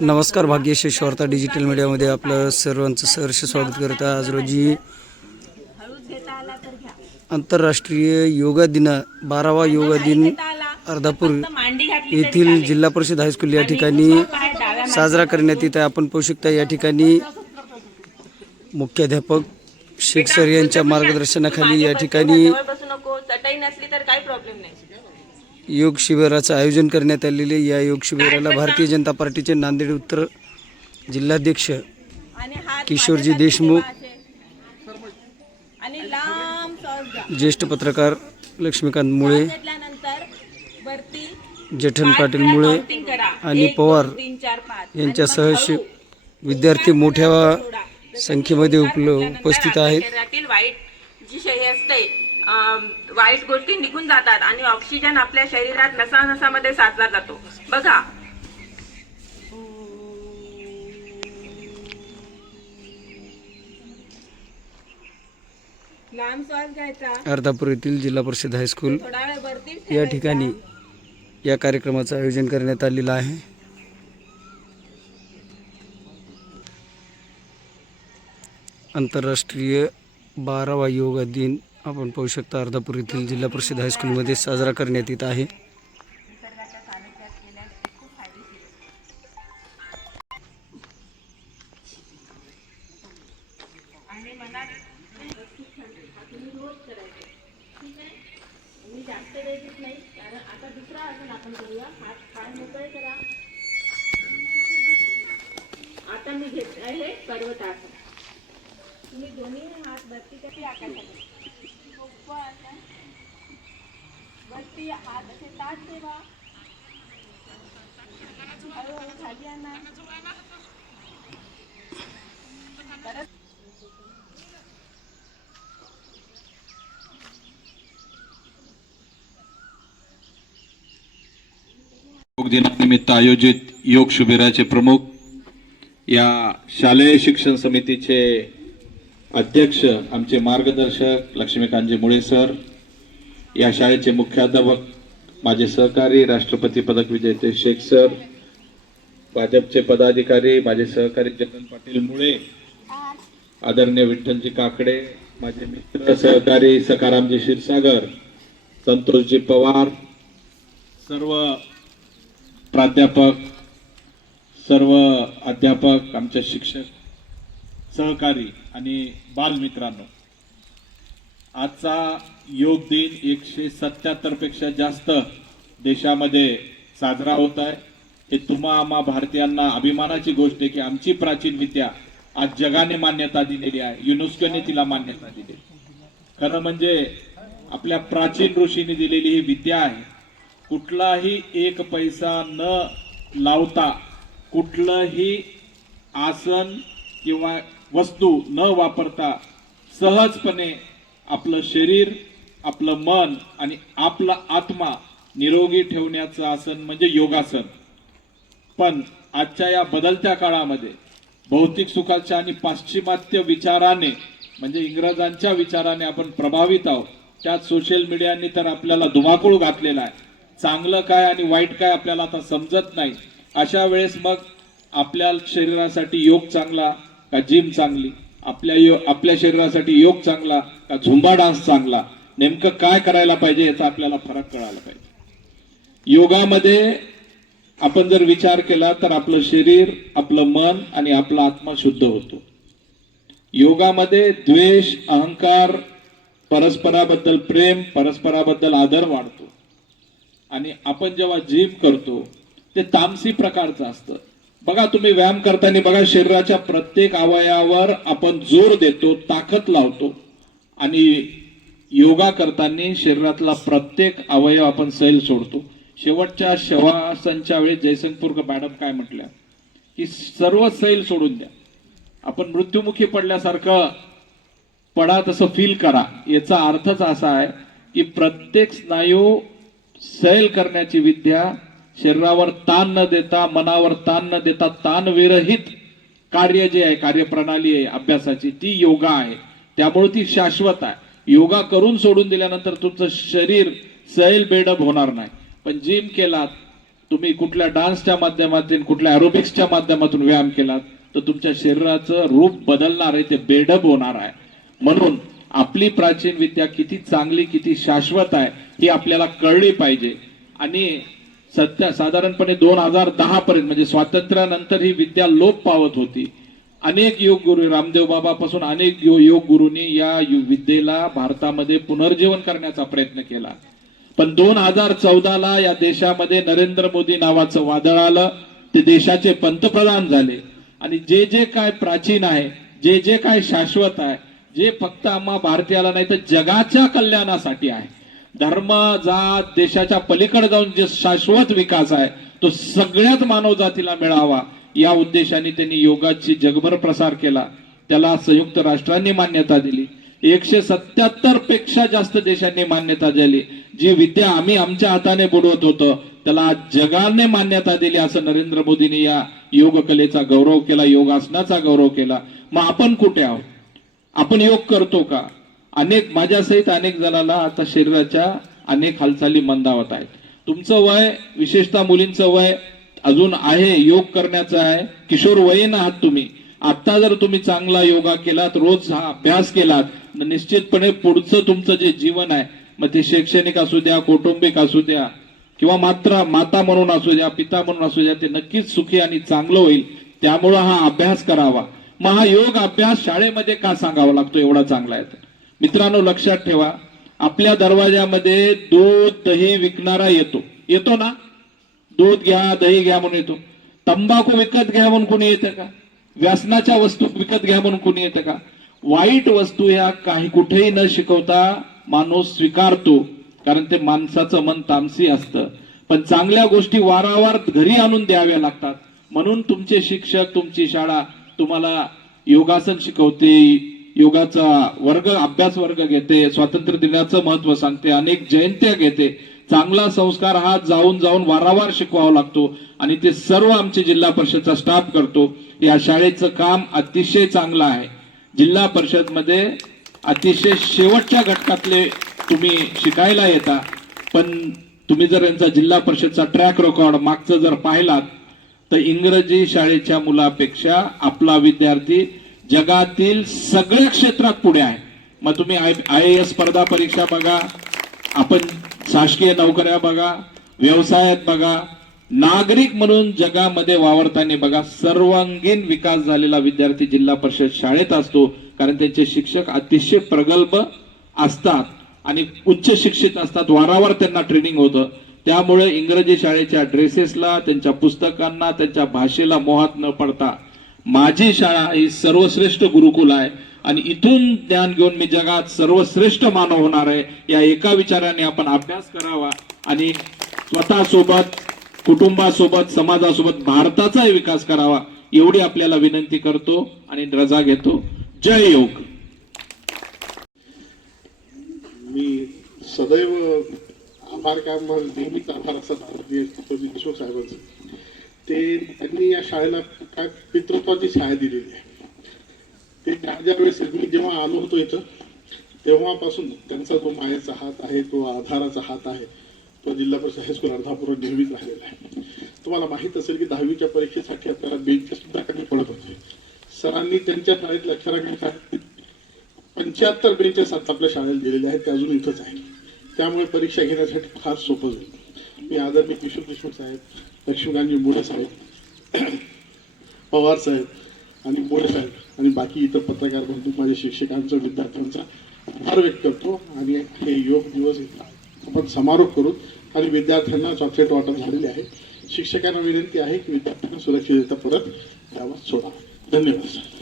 नमस्कार, भाग्यश्री वार्ता डिजिटल मीडियामध्ये आपलं सर्वांचं सहर्ष स्वागत करत आहे। आज रोजी आंतरराष्ट्रीय योगा दिन 12वा योगा दिन अर्धापूर येथील जिल्हा परिषद हायस्कूल या ठिकाणी साजरा करण्यात येत आहे। आपण पाहू शकता या ठिकाणी मुख्याध्यापक शेख सर यांच्या मार्गदर्शनाखाली या ठिकाणी योग शिबिराचं आयोजन करण्यात आलेले। या योग शिबिराला भारतीय जनता पार्टीचे नांदेड उत्तर जिल्हाध्यक्ष किशोरजी देशमुख, ज्येष्ठ पत्रकार लक्ष्मीकांत मुळे, जेठन पाटील मुळे आणि पवार यांच्यासह विद्यार्थी मोठ्या संख्येमध्ये उपस्थित आहेत। वाईट गोष्टी निघून जातात आणि ऑक्सिजन आपल्या शरीरात नसानसामध्ये साचला जातो। बघा, लांब श्वास घ्यायचा। अर्धापूर येथील जिल्हा परिषद हायस्कूल या ठिकाणी या कार्यक्रमाचं आयोजन करण्यात आलेलं आहे। आंतरराष्ट्रीय 12वा योगा दिन आपण पाहू शकता अर्धापूर येथील जिल्हा परिषद हायस्कूलमध्ये साजरा करण्यात येत आहे। आता मी घेत आहे पर्वतासन। तुम्ही दोन्ही हात वरती कसे आकाशात वरती हात असे ताट ठेवा, हळूहळू खाली आणा। योग दिनानिमित्त आयोजित योग शिबिराचे प्रमुख, या शालेय शिक्षण समितीचे अध्यक्ष आमचे मार्गदर्शक लक्ष्मीकांतजी मुळे सर, या शाळेचे मुख्याध्यापक माझे सहकारी राष्ट्रपती पदक विजेते शेख सर, भाजपचे पदाधिकारी माझे सहकारी जेठन पाटील मुळे, आदरणीय विठ्ठलजी काकडे, माझे मित्र सहकारी सकारामजी क्षीरसागर, संतोषजी पवार, सर्व प्राध्यापक, सर्व अध्यापक, आमचे शिक्षक सहकारी आणि बालमित्रांनो, आजचा योग दिन 177 पेक्षा जास्त देशामध्ये साजरा होत आहे। हे तुम्हा आम्हा भारतीयांना अभिमानाची गोष्ट आहे की आमची प्राचीन विद्या आज जगाने मान्यता दिलेली आहे, युनेस्कोने तिला मान्यता दिली। खरं म्हणजे आपल्या प्राचीन ऋषींनी दिलेली ही विद्या आहे। कुठलाही एक पैसा न लावता, कुठलंही आसन किंवा वस्तू न वापरता सहजपणे आपलं शरीर, आपलं मन आणि आपला आत्मा निरोगी ठेवण्याचं आसन म्हणजे योगासन। पण आजच्या या बदलत्या काळामध्ये भौतिक सुखाच्या आणि पाश्चिमात्य विचाराने म्हणजे इंग्रजांच्या विचाराने आपण प्रभावित आहोत। त्यात सोशल मीडियाने तर आपल्याला धुमाकूळ घातलेला आहे। चांगलं काय आणि वाईट काय आपल्याला आता समजत नाही। अशा वेळेस मग आपल्या शरीरासाठी योग चांगला का जिम चांगली, आपल्या शरीरासाठी योग चांगला का झुंबा डान्स चांगला, नेमकं काय करायला पाहिजे याचा आपल्याला फरक कळायला पाहिजे। योगामध्ये आपण जर विचार केला तर आपलं शरीर, आपलं मन आणि आपला आत्मा शुद्ध होतो। योगामध्ये द्वेष, अहंकार, परस्पराबद्दल प्रेम, परस्पराबद्दल आदर वाढतो। आणि आपण जेव्हा जिम करतो ते तामसी प्रकारचं असतं। बघा, तुम्ही व्यायाम करताना बघा, शरीराच्या प्रत्येक अवयवावर आपण जोर देतो, ताकद लावतो, आणि योगा करताना शरीरातला प्रत्येक अवयव आपण सैल सोडतो। शेवटच्या श्वासांच्या वेळी जयसिंगपूर मॅडम काय म्हटल्या की सर्व सैल सोडून द्या, आपण मृत्युमुखी पडल्यासारखं पडा, तसं फील करा। याचा अर्थच असा आहे की प्रत्येक स्नायू सैल करण्याची विद्या, शरीरावर ताण न देता, मनावर ताण न देता, ताण विरहित कार्य जे आहे, कार्यप्रणाली आहे अभ्यासाची, ती योगा आहे। त्यामुळे ती शाश्वत आहे। योगा करून सोडून दिल्यानंतर तुमचं शरीर सैल बेडब होणार नाही। पण जिम केलात, तुम्ही कुठल्या डान्सच्या माध्यमातून कुठल्या एरोबिक्सच्या माध्यमातून व्यायाम केलात तर तुमच्या शरीराचं रूप बदलणार आहे, ते बेडप होणार आहे. म्हणून आपली प्राचीन विद्या किती चांगली किती शाश्वत आहे ही आपल्याला कळली पाहिजे. आणि साधारणपणे 2010 पर्यंत म्हणजे स्वातंत्र्यानंतर ही विद्या लोप पावत होती. अनेक योग गुरु रामदेव बाबापासून अनेक योग गुरूंनी या विद्येला भारतामध्ये पुनर्जीवन करण्याचा प्रयत्न केला. पण 2014ला या देशामध्ये नरेंद्र मोदी नावाचं वादळ आलं. ते देशाचे पंतप्रधान झाले आणि जे जे काय प्राचीन आहे, जे जे काय शाश्वत आहे, जे फक्त आम्हा भारतीयाला नाही तर जगाच्या कल्याणासाठी आहे, धर्म जात देशाच्या पलीकडे जाऊन जे शाश्वत विकास आहे तो सगळ्यात मानव जातीला मिळावा या उद्देशाने त्यांनी योगाची जगभर प्रसार केला. त्याला संयुक्त राष्ट्रांनी मान्यता दिली. 177 पेक्षा जास्त देशांनी मान्यता दिली. जी विद्या आम्ही आमच्या हाताने बुडवत होतो त्याला आज जगाने मान्यता दिली. असं नरेंद्र मोदींनी या योग कलेचा गौरव केला, योगासनाचा गौरव केला. मग आपण कुठे आहोत? आपण योग करतो का? माझ्यासहित अनेक जणांना आता शरीराच्या अनेक हालचाली मंदावत आहेत. तुमचं वय, विशेषतः मुलींचं वय अजून आहे, योग करण्याचं आहे, किशोर वयीन आहात तुम्ही. आता जर तुम्ही चांगला योगा केलात, रोज हा अभ्यास केलात, निश्चितपणे पुढचं तुमचं जे जीवन आहे, मग ते शैक्षणिक असू द्या, कौटुंबिक असू द्या किंवा माता म्हणून असू द्या, पिता म्हणून असू द्या, ते नक्कीच सुखी आणि चांगलं होईल. त्यामुळं हा अभ्यास करावा. मग हा योग अभ्यास शाळेमध्ये का सांगावा लागतो? एवढा चांगला आहे. मित्रांनो लक्षात ठेवा, आपल्या दरवाजामध्ये दूध दही विकणारा येतो ना? दूध घ्या, दही घ्या म्हणून येतो. तंबाखू विकत घ्या म्हणून कोणी येतं का? व्यसनाच्या वस्तू विकत घ्या म्हणून कोणी येतं का? वाईट वस्तू ह्या काही कुठेही न शिकवता माणूस स्वीकारतो, कारण ते माणसाचं मन तामसी असतं. पण चांगल्या गोष्टी वारंवार घरी आणून द्याव्या लागतात. म्हणून तुमचे शिक्षक, तुमची शाळा तुम्हाला योगासन शिकवते, योगाचा वर्ग, अभ्यास वर्ग घेते, स्वातंत्र्य दिनाचं महत्व सांगते, अनेक जयंत्या घेते. चांगला संस्कार हा जाऊन वारंवार शिकवावा लागतो आणि ते सर्व आमचे जिल्हा परिषदचा स्टाफ करतो. या शाळेचं काम अतिशय चांगलं आहे. जिल्हा परिषद मध्ये अतिशय शेवटच्या घटकातले तुम्ही शिकायला येता. पण तुम्ही जर यांचा जिल्हा परिषदचा ट्रॅक रेकॉर्ड मागचं जर पाहिलात तर इंग्रजी शाळेच्या मुलापेक्षा आपला विद्यार्थी जगातील सगळ्या क्षेत्रात पुढे आहे. मग तुम्ही IAS स्पर्धा परीक्षा बघा, आपण शासकीय नोकऱ्या बघा, व्यवसायात बघा, नागरिक म्हणून जगामध्ये वावरताना बघा, सर्वांगीण विकास झालेला विद्यार्थी जिल्हा परिषद शाळेत असतो. कारण त्यांचे शिक्षक अतिशय प्रगल्भ असतात आणि उच्च शिक्षित असतात, वारंवार त्यांना ट्रेनिंग होतं. त्यामुळे इंग्रजी शाळेच्या ड्रेसेसला, त्यांच्या पुस्तकांना, त्यांच्या भाषेला मोहात न पडता माझी शाळा ही सर्वश्रेष्ठ गुरुकुल आहे आणि इथून ज्ञान घेऊन मी जगात सर्वश्रेष्ठ मानव होणार आहे. या एका विचाराने आपण अभ्यास करावा आणि स्वतःसोबत, कुटुंबासोबत, समाजासोबत भारताचाही विकास करावा एवढी आपल्याला विनंती करतो आणि रजा घेतो. जय योग. मी सदैव आभार नेहमीच आभार असतात देशमुख साहेबांचं. त्यांनी या शाळेला काय पितृत्वाची छाया दिलेली आहे. ते ज्या वेळेस मी जेव्हा आलो होतो इथं तेव्हापासून त्यांचा जो मायेचा हात आहे, तो आधाराचा हात आहे, तो जिल्हा परिषद हायस्कूल अर्धापूर नेहमीच राहिलेला आहे. तुम्हाला माहित असेल की 10वीच्या परीक्षेसाठी आपल्याला बेंचेस सुद्धा कमी पडत होते. सरांनी त्यांच्या शाळेत लक्षात 75 बेंचेस आपल्या शाळेत दिलेले आहेत, ते अजून इथंच आहे. त्यामुळे परीक्षा घेण्यासाठी फार सोपं जाईल. मी आदरणीय किशोर देशमुख साहेब, लक्ष्मीकांतजी मुळे साहेब, पवार साहेब आणि मोळे साहेब आणि बाकी इतर पत्रकार बंधू, माझ्या शिक्षकांचा, विद्यार्थ्यांचा आभार व्यक्त करतो. आणि हे योग दिवस आपण समारोप करू आणि विद्यार्थ्यांना चॉकलेट वाटप झालेले आहे. शिक्षकांना विनंती आहे की विद्यार्थ्यांना सुरक्षितरित्या परत गावात सोडा. धन्यवाद.